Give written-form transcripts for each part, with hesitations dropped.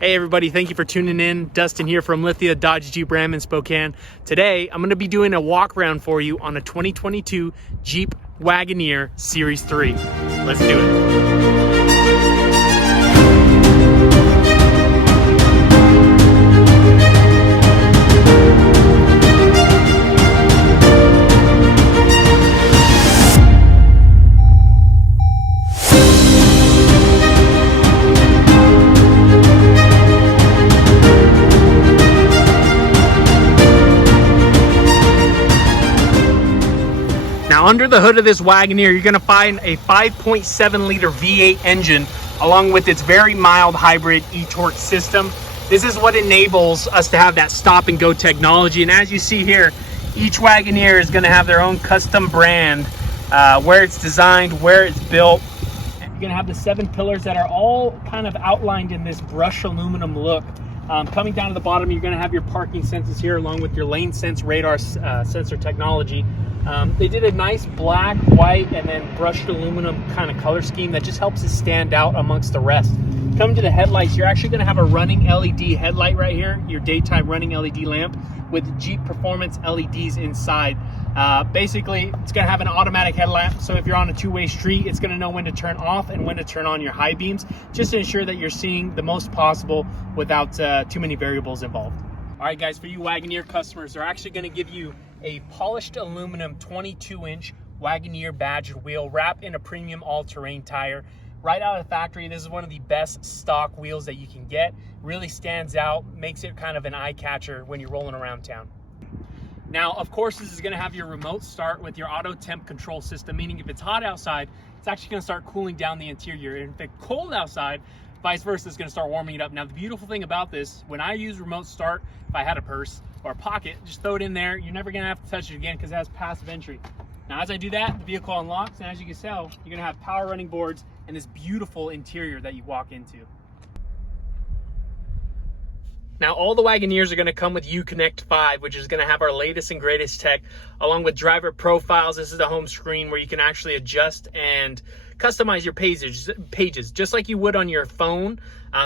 Hey everybody, thank you for tuning in. Dustin here from Lithia, Dodge, Jeep, Ram in Spokane. Today, I'm going to be doing a walk around for you on a 2022 Jeep Wagoneer Series 3. Let's do it. Now under the hood of this Wagoneer, you're gonna find a 5.7 liter V8 engine along with its very mild hybrid e-torque system. This is what enables us to have that stop and go technology. And as you see here, each Wagoneer is gonna have their own custom brand, where it's designed, where it's built. And you're gonna have the 7 pillars that are all kind of outlined in this brushed aluminum look. Coming down to the bottom, you're gonna have your parking sensors here along with your lane sense radar sensor technology. They did a nice black, white, and then brushed aluminum kind of color scheme that just helps it stand out amongst the rest. Coming to the headlights, you're actually going to have a running LED headlight right here, your daytime running LED lamp with Jeep Performance LEDs inside. Basically, it's going to have an automatic headlamp, so if you're on a two-way street, it's going to know when to turn off and when to turn on your high beams, just to ensure that you're seeing the most possible without too many variables involved. All right, guys, for you Wagoneer customers, they're actually going to give you a polished aluminum 22-inch Wagoneer badged wheel wrapped in a premium all-terrain tire. Right out of the factory, this is one of the best stock wheels that you can get. Really stands out, makes it kind of an eye catcher when you're rolling around town. Now, of course, this is going to have your remote start with your auto temp control system, meaning if it's hot outside, it's actually going to start cooling down the interior. And if it's cold outside, vice versa, it's going to start warming it up. Now, the beautiful thing about this, when I use remote start, if I had a purse or a pocket, just throw it in there. You're never going to have to touch it again because it has passive entry. Now, as I do that, the vehicle unlocks, and as you can tell, you're going to have power running boards and this beautiful interior that you walk into. Now, all the Wagoneers are going to come with Uconnect 5, which is going to have our latest and greatest tech, along with driver profiles. This is the home screen where you can actually adjust and customize your pages just like you would on your phone.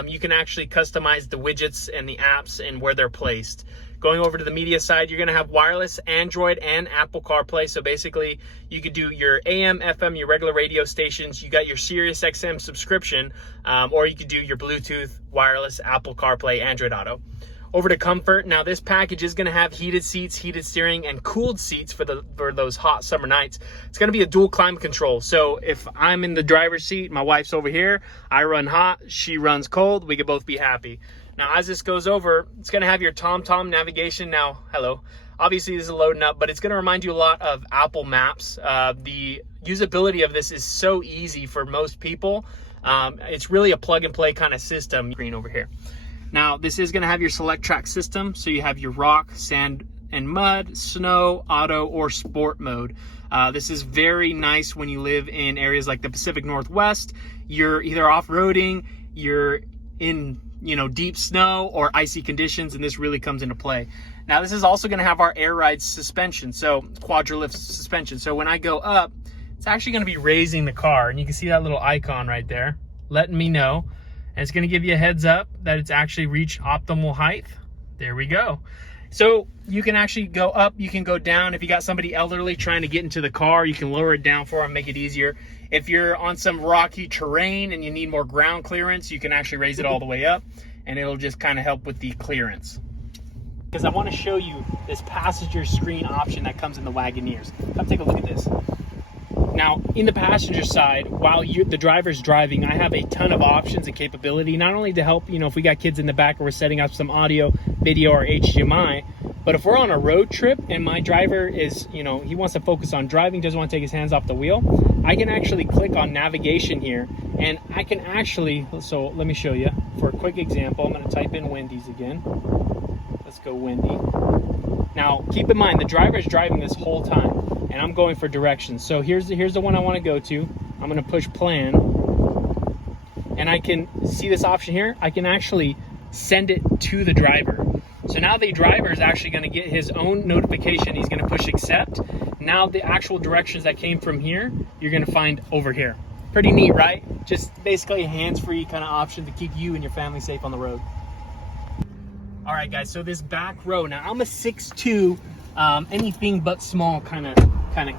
You can actually customize the widgets and the apps and where they're placed. Going over to the media side, you're going to have wireless Android and Apple CarPlay. So basically, you could do your AM, FM, your regular radio stations. You got your Sirius XM subscription, or you could do your Bluetooth, wireless, Apple CarPlay, Android Auto. Over to comfort. Now, this package is going to have heated seats, heated steering, and cooled seats for those hot summer nights. It's going to be a dual climate control. So if I'm in the driver's seat, my wife's over here, I run hot, she runs cold, we could both be happy. Now, as this goes over, it's going to have your TomTom navigation. Now, hello. Obviously, this is loading up, but it's going to remind you a lot of Apple Maps. The usability of this is so easy for most people. It's really a plug-and-play kind of system. Green over here. Now, this is going to have your select track system. So you have your rock, sand and mud, snow, auto, or sport mode. This is very nice when you live in areas like the Pacific Northwest. You're either off-roading, you're in deep snow or icy conditions, and this really comes into play. Now, this is also going to have our air ride suspension, so quadrilift suspension. So when I go up, it's actually going to be raising the car, and you can see that little icon right there, letting me know. And it's going to give you a heads up that it's actually reached optimal height. There we go. So you can actually go up, you can go down. If you got somebody elderly trying to get into the car, you can lower it down for them, make it easier. If you're on some rocky terrain and you need more ground clearance, you can actually raise it all the way up, and it'll just kind of help with the clearance. Because I want to show you this passenger screen option that comes in the Wagoneers. Come take a look at this. Now, in the passenger side, while the driver's driving, I have a ton of options and capability, not only to help, if we got kids in the back or we're setting up some audio, video, or HDMI, but if we're on a road trip and my driver is, he wants to focus on driving, doesn't want to take his hands off the wheel, I can actually click on navigation here, and I can actually, so let me show you. For a quick example, I'm going to type in Wendy's again. Let's go Wendy. Now, keep in mind, the driver is driving this whole time, and I'm going for directions. So here's the one I want to go to. I'm going to push plan, and I can see this option here. I can actually send it to the driver. So now the driver is actually going to get his own notification. He's going to push accept. Now the actual directions that came from here, you're going to find over here. Pretty neat, right? Just basically a hands-free kind of option to keep you and your family safe on the road. All right, guys, so this back row, now I'm a 6'2", anything but small kind of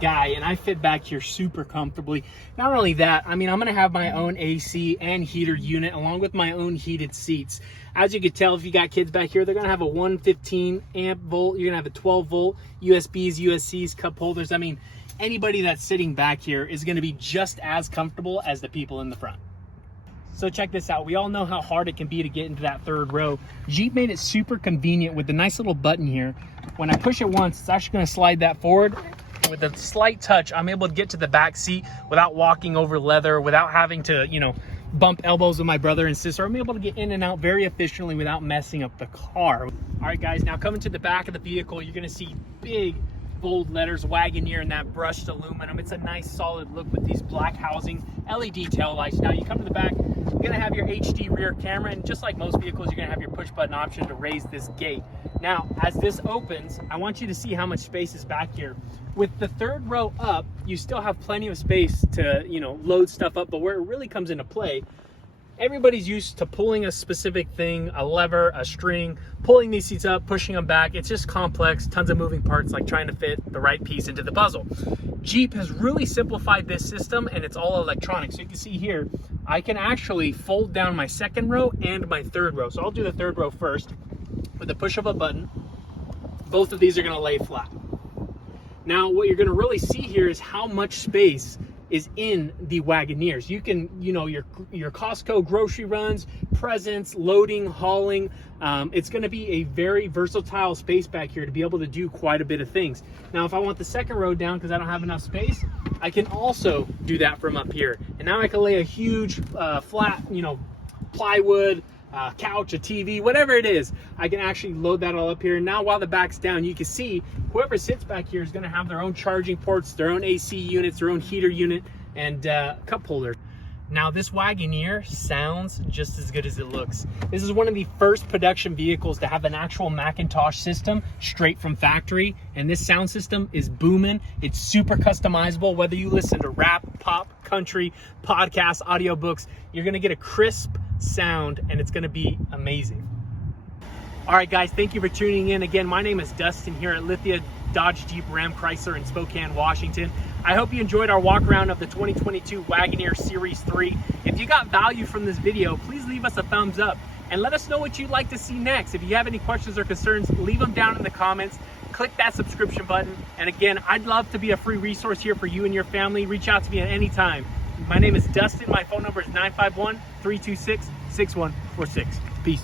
guy, and I fit back here super comfortably. Not only that, I mean, I'm gonna have my own AC and heater unit along with my own heated seats. As you can tell, if you got kids back here, they're gonna have a 115 amp volt, you're gonna have a 12 volt, USBs, USCs, cup holders. I mean, anybody that's sitting back here is gonna be just as comfortable as the people in the front. So check this out. We all know how hard it can be to get into that third row. Jeep made it super convenient with the nice little button here. When I push it once, it's actually gonna slide that forward. With a slight touch, I'm able to get to the back seat without walking over leather, without having to, you know, bump elbows with my brother and sister. I'm able to get in and out very efficiently without messing up the car. All right, guys, now coming to the back of the vehicle, you're gonna see big, bold letters, Wagoneer, and that brushed aluminum. It's a nice solid look with these black housing, LED tail lights. Now you come to the back, you're gonna have your HD rear camera, and just like most vehicles, you're gonna have your push button option to raise this gate. Now, as this opens, I want you to see how much space is back here. With the third row up, you still have plenty of space to, you know, load stuff up, but where it really comes into play, everybody's used to pulling a specific thing, a lever, a string, pulling these seats up, pushing them back. It's just complex, tons of moving parts, like trying to fit the right piece into the puzzle. Jeep has really simplified this system, and it's all electronic. So you can see here, I can actually fold down my second row and my third row. So I'll do the third row first. With the push of a button, both of these are gonna lay flat. Now, what you're gonna really see here is how much space is in the Wagoneers. You can, you know, your Costco grocery runs, presents, loading, hauling. It's gonna be a very versatile space back here to be able to do quite a bit of things. Now, if I want the second row down because I don't have enough space, I can also do that from up here. And now I can lay a huge flat, you know, plywood, couch, a TV, whatever it is, I can actually load that all up here. And now while the back's down, you can see whoever sits back here is going to have their own charging ports, their own AC units, their own heater unit, and cup holder. Now this Wagoneer sounds just as good as it looks. This is one of the first production vehicles to have an actual Macintosh system straight from factory, and this sound system is booming. It's super customizable. Whether you listen to rap, pop, country, podcasts, audiobooks, you're going to get a crisp sound, and it's going to be amazing. All right, guys, thank you for tuning in. Again, my name is Dustin here at Lithia Dodge Jeep Ram Chrysler in Spokane, Washington. I hope you enjoyed our walk around of the 2022 Wagoneer Series 3. If you got value from this video, please leave us a thumbs up and let us know what you'd like to see next. If you have any questions or concerns, leave them down in the comments. Click that subscription button. And again, I'd love to be a free resource here for you and your family. Reach out to me at any time. My name is Dustin. My phone number is 951-326-6146. Peace.